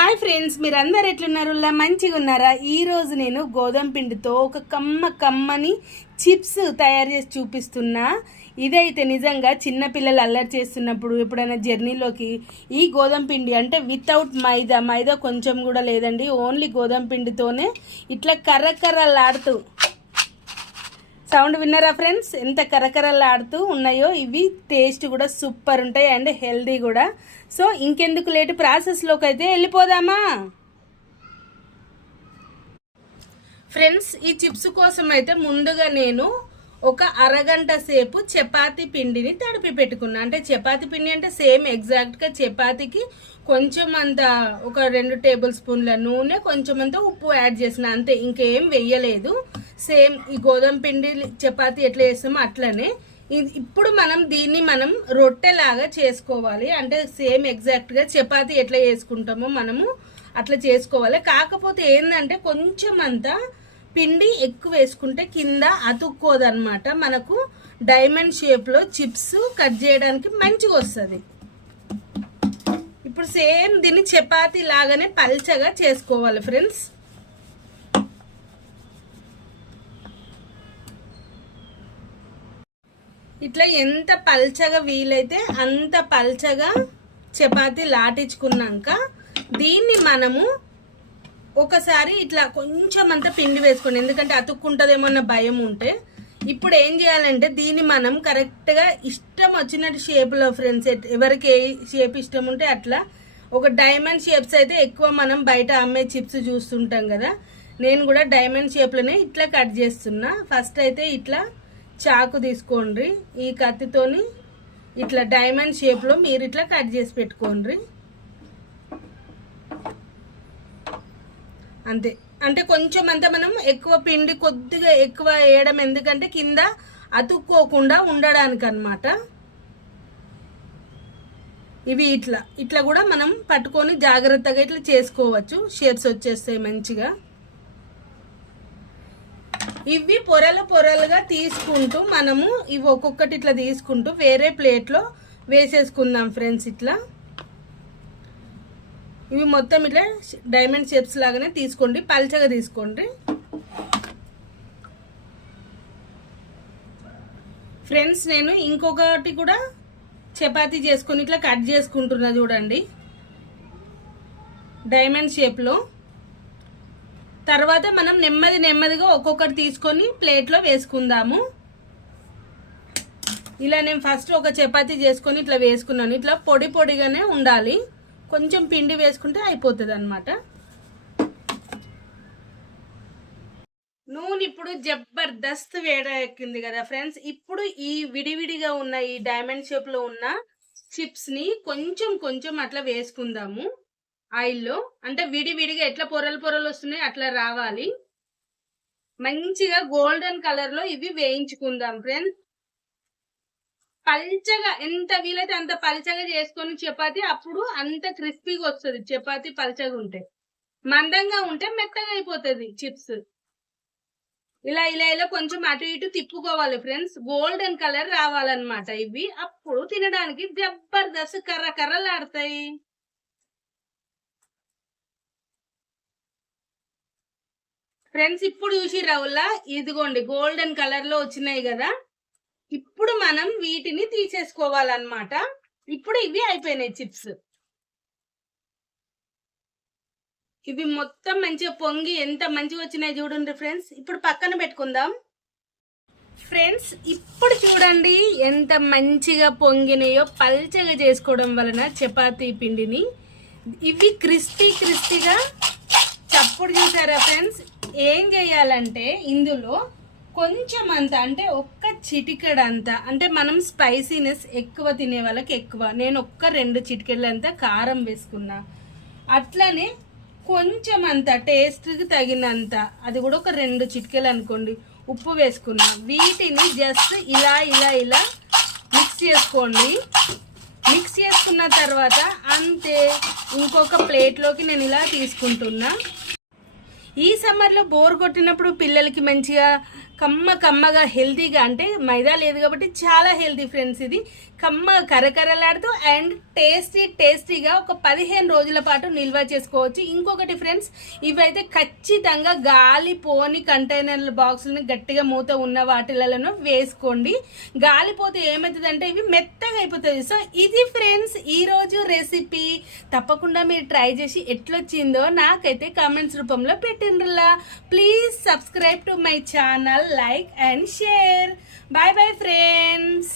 Hi friends, మీరందరు ఎట్లున్నారు? మంచిగా ఉన్నారా? ఈరోజు నేను గోధుమ పిండితో ఒక కమ్మని చిప్స్ తయారు చేసి చూపిస్తున్నా. ఇదైతే నిజంగా చిన్నపిల్లలు అల్లరి చేస్తున్నప్పుడు ఎప్పుడైనా జర్నీలోకి ఈ గోధుమ పిండి అంటే వితౌట్ మైదా కొంచెం కూడా లేదండి, ఓన్లీ గోధుమ పిండితోనే ఇట్లా కర్రకర్రలాడుతూ సౌండ్ విన్నారా ఫ్రెండ్స్? ఎంత కరకరలాడుతూ ఉన్నాయో. ఇవి టేస్ట్ కూడా సూపర్ ఉంటాయి అండ్ హెల్దీ కూడా. సో ఇంకెందుకు లేట్, ప్రాసెస్లోకి అయితే వెళ్ళిపోదామా ఫ్రెండ్స్? ఈ చిప్స్ కోసం అయితే ముందుగా నేను ఒక అరగంట సేపు చపాతీ పిండిని తడిపి పెట్టుకున్నా. అంటే చపాతీ పిండి అంటే సేమ్ ఎగ్జాక్ట్గా చపాతీకి కొంచెం అంత ఒక 2 టేబుల్ స్పూన్ల నూనె, కొంచెం అంత ఉప్పు యాడ్ చేసిన, అంతే, ఇంకేం వెయ్యలేదు. సేమ్ ఈ గోధుమ పిండి చపాతీ ఎట్లా చేస్తామో అట్లనే. ఇప్పుడు దీన్ని మనం రొట్టెలాగా చేసుకోవాలి. అంటే సేమ్ ఎగ్జాక్ట్గా చపాతీ ఎట్లా చేసుకుంటామో మనము అట్లా చేసుకోవాలి. కాకపోతే ఏంటంటే కొంచెం అంతా పిండి ఎక్కువ వేసుకుంటే కింద అతుక్కోదన్నమాట. మనకు డైమండ్ షేప్లో చిప్స్ కట్ చేయడానికి మంచిగా వస్తుంది. ఇప్పుడు సేమ్ దీన్ని చపాతీ లాగానే పల్చగా చేసుకోవాలి ఫ్రెండ్స్. ఇట్లా ఎంత పల్చగా వీలైతే అంత పల్చగా చపాతీ లాటించుకున్నాక దీన్ని మనము ఒకసారి ఇట్లా కొంచెం అంత పిండి వేసుకోండి, ఎందుకంటే అతుక్కుంటుందేమన్న భయం ఉంటే. ఇప్పుడు ఏం చేయాలంటే దీన్ని మనం కరెక్ట్గా ఇష్టం వచ్చినట్టు షేప్లో ఫ్రెండ్స్, ఎవరికి ఏ షేప్ ఇష్టం ఉంటే అట్లా. ఒక డైమండ్ షేప్స్ అయితే ఎక్కువ మనం బయట అమ్మే చిప్స్ చూస్తుంటాం కదా, నేను కూడా డైమండ్ షేప్లోనే ఇట్లా కట్ చేస్తున్నా. ఫస్ట్ అయితే ఇట్లా చాకు తీసుకోండి, ఈ కత్తితోని ఇట్లా డైమండ్ షేప్లో మీరు ఇట్లా కట్ చేసి పెట్టుకోండి, అంతే. అంటే కొంచెం అంతా మనం ఎక్కువ పిండి కొద్దిగా ఎక్కువ వేయడం, ఎందుకంటే కింద అతుక్కోకుండా ఉండడానికి అన్నమాట. ఇవి ఇట్లా కూడా మనం పట్టుకొని జాగ్రత్తగా ఇట్లా చేసుకోవచ్చు, షేప్స్ వచ్చేస్తాయి మంచిగా. ఇవి పొరలుగా తీసుకుంటూ మనము ఇవి ఒక్కొక్కటి ఇట్లా తీసుకుంటూ వేరే ప్లేట్లో వేసేసుకుందాం ఫ్రెండ్స్. ఇట్లా ఇవి మొత్తం ఇట్లా డైమండ్ షేప్స్ లాగానే తీసుకోండి, పల్చగా తీసుకోండి ఫ్రెండ్స్. నేను ఇంకొకటి కూడా చపాతీ చేసుకొని ఇట్లా కట్ చేసుకుంటున్నా చూడండి, డైమండ్ షేప్లో. తర్వాత మనం నెమ్మదిగా ఒక్కొక్కటి తీసుకొని ప్లేట్లో వేసుకుందాము. ఇలా నేను ఫస్ట్ ఒక చపాతీ చేసుకొని ఇట్లా వేసుకున్నాను. ఇట్లా పొడిగానే ఉండాలి, కొంచెం పిండి వేసుకుంటే అయిపోతుంది అన్నమాట. నూనె ఇప్పుడు జబర్దస్త్ వేడెక్కింది కదా ఫ్రెండ్స్. ఇప్పుడు ఈ విడివిడిగా ఉన్న ఈ డైమండ్ షేప్లో ఉన్న చిప్స్ని కొంచెం అట్లా వేసుకుందాము ఆయిల్లో. అంటే విడివిడిగా ఎట్లా పొరలు వస్తున్నాయి అట్లా రావాలి. మంచిగా గోల్డెన్ కలర్లో ఇవి వేయించుకుందాం ఫ్రెండ్స్. పల్చగా ఎంత వీలైతే అంత పల్చగా చేసుకొని చపాతీ, అప్పుడు అంత క్రిస్పీగా వస్తుంది చపాతీ. పల్చగా ఉంటే, మందంగా ఉంటే మెత్తగా అయిపోతుంది చిప్స్. ఇలా కొంచెం అటు ఇటు తిప్పుకోవాలి ఫ్రెండ్స్, గోల్డెన్ కలర్ రావాలన్నమాట ఇవి. అప్పుడు తినడానికి జబర్దస్త్ కర్రలాడతాయి. ఫ్రెండ్స్ ఇప్పుడు చూసి రావులా, ఇదిగోండి గోల్డెన్ కలర్లో వచ్చినాయి కదా. ఇప్పుడు మనం వీటిని తీసేసుకోవాలన్నమాట. ఇప్పుడు ఇవి అయిపోయినాయి చిప్స్. ఇవి మొత్తం మంచిగా పొంగి ఎంత మంచిగా వచ్చినాయి చూడండి ఫ్రెండ్స్. ఇప్పుడు పక్కన పెట్టుకుందాం ఫ్రెండ్స్. ఇప్పుడు చూడండి ఎంత మంచిగా పొంగినాయో. పల్చగా చేసుకోవడం వలన చపాతీ పిండిని ఇవి క్రిస్పీగా చప్పుడు చూసారా ఫ్రెండ్స్. ఏం చేయాలంటే ఇందులో కొంచెం అంత, అంటే ఒక్క చిటికెడంత, అంటే మనం స్పైసీనెస్ ఎక్కువ తినే వాళ్ళకి ఎక్కువ, నేను ఒక్క 2 చిటికెళ్ళంత కారం వేసుకున్నా. అట్లనే కొంచెం అంత టేస్ట్కి తగినంత, అది కూడా ఒక 2 చిటికెలు అనుకోండి, ఉప్పు వేసుకున్నా. వీటిని జస్ట్ ఇలా మిక్స్ చేసుకోండి. మిక్స్ చేసుకున్న తర్వాత అంతే, ఇంకొక ప్లేట్లోకి నేను ఇలా తీసుకుంటున్నా. ఈ సమ్మర్లో బోర్ కొట్టినప్పుడు పిల్లలకి మంచిగా కమ్మగా హెల్తీగా, అంటే మైదా లేదు కాబట్టి చాలా హెల్తీ ఫ్రెండ్స్ ఇది. కమ్మ కరకరలాడుతూ అండ్ టేస్టీగా ఒక 15 రోజుల పాటు నిల్వ చేసుకోవచ్చు. ఇంకొకటి ఫ్రెండ్స్, ఇవైతే ఖచ్చితంగా గాలి పోని కంటైనర్ల బాక్సులను గట్టిగా మూత ఉన్న వాటిలను వేసుకోండి. గాలిపోతే ఏమవుతుందంటే ఇవి మెత్తగా అయిపోతుంది. సో ఇది ఫ్రెండ్స్ ఈరోజు రెసిపీ. తప్పకుండా మీరు ట్రై చేసి ఎట్లొచ్చిందో నాకైతే కామెంట్స్ రూపంలో పెట్టిండ్రులా. Please subscribe to my channel, like and share. Bye bye friends.